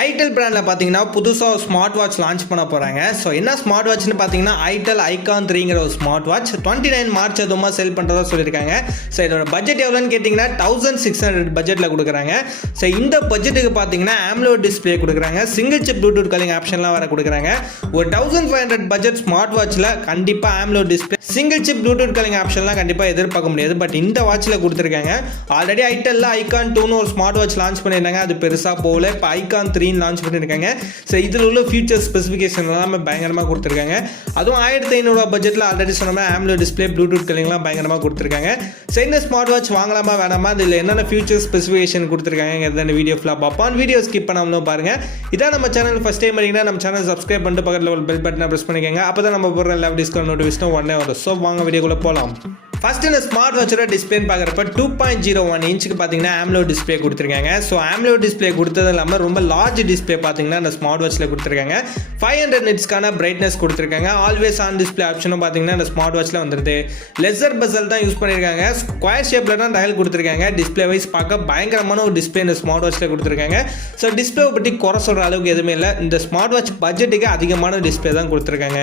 Itel பிராண்டில் பார்த்தீங்கன்னா புதுசாக ஸ்மார்ட் வாட்ச் லான்ச் பண்ண போகிறாங்க. ஸோ என்ன ஸ்மார்ட் வாட்ச்னு பார்த்தீங்கன்னா ஐடெல் ஐகான் 3ங்கிற ஒரு ஸ்மார்ட் வாட்ச் 29 மார்ச் அதுமா செல் பண்ணுறதா சொல்லியிருக்காங்க. ஸோ இதோட பட்ஜெட் எவ்வளோன்னு கேட்டிங்கன்னா 1600 பட்ஜெட்டில் கொடுக்குறாங்க. ஸோ இந்த பட்ஜெட்டுக்கு பார்த்தீங்கன்னா AMOLED டிஸ்பிளே கொடுக்குறாங்க, சிங்கிள் சிப் ப்ளூடூத் காலிங் ஆப்ஷன்லாம் வர கொடுக்குறாங்க. ஒரு 1500 பட்ஜெட் ஸ்மார்ட் வாட்சில் கண்டிப்பாக AMOLED display single chip Bluetooth calling ஆப்ஷன்லாம் கண்டிப்பாக எதிர்பார்க்க முடியாது. பட் இந்த வாட்சில் கொடுத்துருக்காங்க. ஆல்ரெடி ஐடெல்ல ஐகான் 2ன்னு ஒரு ஸ்மார்ட் வாட்ச் லான்ச் பண்ணியிருந்தாங்க, அது பெருசாக போகல. இப்போ ஐகான் 3 லான்ச் பண்ணியிருக்காங்க. ஸோ இதில் உள்ள ஃபியூச்சர் ஸ்பெசிஃபிகேஷன் எல்லாமே பயங்கரமாக கொடுத்துருக்காங்க. அதுவும் 1500 பட்ஜெட்டில் ஆல்ரெடி சொன்ன AMOLED டிஸ்பிளே ப்ளூடூத் காலிங்லாம் பயங்கரமாக கொடுத்துருக்காங்க. ஸோ இந்த ஸ்மார்ட் வாட்ச் வாங்கலாமா வேணாமா, இதில் என்னென்ன ஃபியூச்சர் ஸ்பெசிஃபிகேஷன் கொடுத்துருக்காங்க வீடியோ ஃபுல்லாக பார்ப்போம். வீடியோ ஸ்கிப் பண்ணாமலும் பாருங்கள். இதான் நம்ம சேனல் ஃபஸ்ட் டைம் பண்ணிங்கன்னா நம்ம சேனல் சப்ஸ்கிரைப் பண்ணிட்டு பக்கத்தில் ஒரு பெல் பட்டனை ப்ரெஸ் பண்ணிக்கோங்க. அப்போ தான் நம்ம போடுற எல்லா டிஸ்கவுண்ட் நோட்டிஃபிகேஷனும் உடனே வரும். ஸோ வாங்க வீடியோக்குள்ளே போகலாம். ஃபர்ஸ்ட் இந்த ஸ்மார்ட் வாட்சோட டிஸ்பிளேன்னு பார்க்குறப்ப 2.01 இன்ச்சுக்கு பார்த்தீங்கன்னா AMOLED டிஸ்பிளே கொடுத்துருக்காங்க. ஸோ AMOLED டிஸ்பிளே கொடுத்தது இல்லாமல் ரொம்ப லார்ஜ் டிஸ்பிளே பார்த்தீங்கன்னா இந்த ஸ்மார்ட் வாட்சில் கொடுத்துருக்காங்க. 500 நிட்ஸ்க்கான பிரைட்னஸ் கொடுத்துருக்காங்க. ஆல்வேஸ் ஆன் டிஸ்பிளே ஆப்ஷனும் பார்த்தீங்கன்னா இந்த ஸ்மார்ட் வாட்சில் வந்துருது. லெசர் பெசல் தான் யூஸ் பண்ணியிருக்காங்க. ஸ்கொயர் ஷேப்பில் தான் டயல் கொடுத்துருக்காங்க. டிஸ்பிளே வைஸ் பார்க்க பயங்கரமான ஒரு டிஸ்பிளே இந்த ஸ்மார்ட் வாட்சில் கொடுத்துருக்காங்க. ஸோ டிஸ்பிளே பற்றி குறை சொல்கிற அளவுக்கு எதுவுமே இல்லை. இந்த ஸ்மார்ட் வாட்ச் பட்ஜெட்டுக்கு அதிகமான டிஸ்பிளே தான் கொடுத்துருக்காங்க.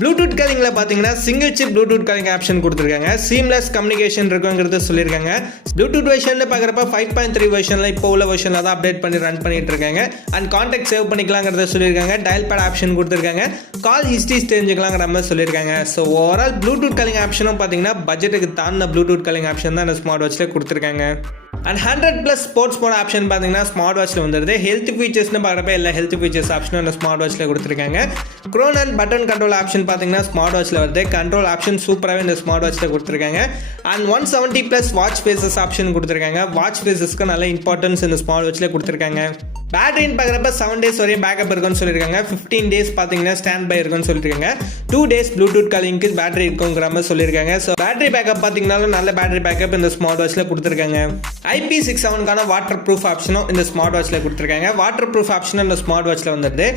ப்ளூடூத் காலிங்கில் பார்த்தீங்கன்னா single chip Bluetooth calling option கொடுத்துருக்காங்க. சீம்லெஸ் கம்யூனிகேஷன் இருக்குங்கிறது சொல்லியிருக்காங்க. ப்ளூடூத் வெர்ஷன் பார்க்குறப்ப 5.3 வெர்ஷனில் இப்போ உள்ள வெர்ஷனில் தான் அப்டேட் பண்ணி ரன் பண்ணிட்டு இருக்காங்க. அண்ட் கான்டாக்ட் சேவ் பண்ணிக்கலாங்கிறத சொல்லியிருக்காங்க. டயல் பேட் ஆப்ஷன் கொடுத்துருக்காங்க. கால் ஹிஸ்ட்ரிஸ் தெரிஞ்சுக்கலாங்கிற மாதிரி சொல்லியிருக்காங்க. ஸோ ஓவரால் ப்ளூடூத் காலிங் ஆப்ஷனும் பார்த்தீங்கன்னா பட்ஜெட்டுக்கு தாண்டின ப்ளூடூத் காலிங் ஆப்ஷன் தான் இந்த ஸ்மார்ட் வாட்சில் கொடுத்துருக்காங்க. அண்ட் 100+ ஸ்போர்ட்ஸ் மோட் ஆப்ஷன் பார்த்தீங்கன்னா ஸ்மார்ட் வாட்சில் வந்துடுது. ஹெல்த் ஃபீச்சர்ஸ்னு பார்க்குறப்ப எல்லா ஹெல்த் ஃபீச்சர்ஸ் ஆப்ஷனும் இந்த ஸ்மார்ட் வாட்சில் கொடுத்துருக்காங்க. Grown and button control option பார்த்தீங்கன்னா ஸ்மார்ட் வாட்சில் வருது. கண்ட்ரோல் ஆப்ஷன் சூப்பராகவே இந்த ஸ்மார்ட் வாட்சில் கொடுத்துருக்காங்க. அண்ட் 170+ வாட்ச் ஃபேஸஸ் ஆப்ஷன் கொடுத்துருக்காங்க. வாட்ச் ஃபேஸஸ்க்கு நல்ல இம்பார்ட்டன்ஸ் இந்த ஸ்மார்ட் வாட்சில் கொடுத்துருக்காங்க. பேட்டரின்னு பார்க்குறப்ப 7 days வரையும் பேக்கப் இருக்குன்னு சொல்லியிருக்காங்க. 15 days பார்த்தீங்கன்னா ஸ்டாண்ட் பை இருக்குன்னு சொல்லியிருக்காங்க. 2 days ப்ளூடூத் காலிங்க்கு பேட்டரி இருக்குங்கிற மாதிரி சொல்லியிருக்காங்க. ஸோ பேட்டரி பேக்கப் பார்த்தீங்கன்னாலும் நல்ல பேட்டரி பேக்கப் இந்த ஸ்மார்ட் வாட்சில் கொடுத்துருக்காங்க. IP67க்கான வாட்டர் ப்ரூஃப் ஆப்ஷனும் இந்த ஸ்மார்ட் வாட்சில் கொடுத்துருக்காங்க. வாட்டர் ப்ரூஃப் ஆப்ஷனும் இந்த ஸ்மார்ட் வாட்சில் வந்துடுது.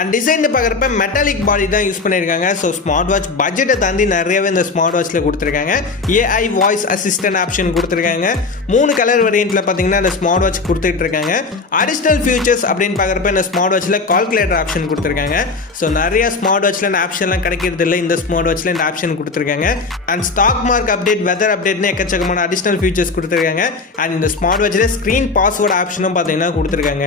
அண்ட் டிசைன் பார்க்குறப்ப மெட்டாலிக் பாடி தான் யூஸ் பண்ணியிருக்காங்க. ஸோ ஸ்மார்ட் வாட்ச் பட்ஜெட்டை தாண்டி நிறையவே இந்த ஸ்மார்ட் வாட்சில் கொடுத்துருக்காங்க. AI வாய்ஸ் அசிஸ்டன்ட் ஆப்ஷன் கொடுத்துருக்காங்க. 3 கலர் வேரியண்ட்டில் பார்த்தீங்கன்னா இந்த ஸ்மார்ட் வாட்ச் கொடுத்துட்டு இருக்காங்க. அடிஷ்னல் ஃபியூச்சர்ஸ் அப்படின்னு பார்க்குறப்ப இந்த ஸ்மார்ட் வாட்சில் கால்குலேட்டர் ஆப்ஷன் கொடுத்துருக்காங்க. ஸோ நிறைய ஸ்மார்ட் வாட்சில் இந்த ஆப்ஷன்லாம் கிடைக்கிறது இல்லை. இந்த ஸ்மார்ட் வாட்சில் இந்த ஆப்ஷன் கொடுத்துருக்காங்க. And stock mark update, weather அப்டேட்னு எக்கச்சக்கமான அடிஷ்னல் ஃபியூச்சர்ஸ் கொடுத்துருக்காங்க. அண்ட் இந்த ஸ்மார்ட் வாட்சில் ஸ்க்ரீன் பாஸ்வேர்டு ஆப்ஷனும் பார்த்தீங்கன்னா கொடுத்துருக்காங்க.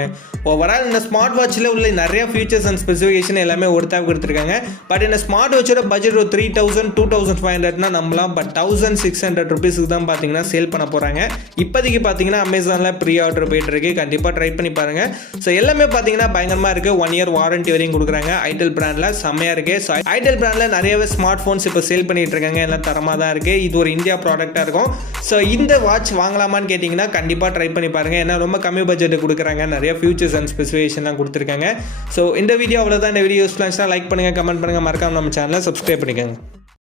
ஓவரால் இந்த ஸ்மார்ட் வாட்சில் உள்ள நிறைய ஃபியூச்சர்ஸ் ஸ்பெசிஃபிகேஷன் எல்லாமே ஒருத்தாக கொடுத்துருக்காங்க. பட் இந்த ஸ்மார்ட் வாட்சோட பட்ஜெட் ஒரு 3000 2500 நம்பலாம். பட் 1600 ருபீஸுக்கு தான் பார்த்தீங்கன்னா சேல் பண்ண போகிறாங்க. இப்போதைக்கு பார்த்தீங்கன்னா அமேசானில் ப்ரீ ஆர்டர் போயிட்டு இருக்கு. கண்டிப்பாக ட்ரை பண்ணி பாருங்க. ஸோ எல்லாமே பார்த்தீங்கன்னா பயங்கரமாக இருக்குது. 1 year வாரண்டி வரையும் கொடுக்குறாங்க. ஐடெல் பிராண்டில் செம்மையாக இருக்குது. ஸோ ஐடெல் பிராண்டில் நிறையவே ஸ்மார்ட் ஃபோன்ஸ் இப்போ சேல் பண்ணிட்டு இருக்காங்க. எல்லாம் தரமாக தான் இருக்குது. இது ஒரு இந்தியா ப்ராடக்டாக இருக்கும். ஸோ இந்த வாட்ச் வாங்கலாமான்னு கேட்டிங்கன்னா கண்டிப்பாக ட்ரை பண்ணி பாருங்கள். ஏன்னா ரொம்ப கம்மி பட்ஜெட் கொடுக்குறாங்க. நிறைய ஃபியூச்சர்ஸ் அண்ட் ஸ்பெசிஃபிகேஷன்லாம் கொடுத்துருக்காங்க. ஸோ இந்த வீடியோ அவ்வளோதான். இந்த வீடியோ யூஸ்ஃபுல்லாக லைக் பண்ணுங்கள், கமெண்ட் பண்ணுங்கள், மறக்காம நம்ம சேனலை சப்ஸ்கிரைப் பண்ணிக்கோங்க.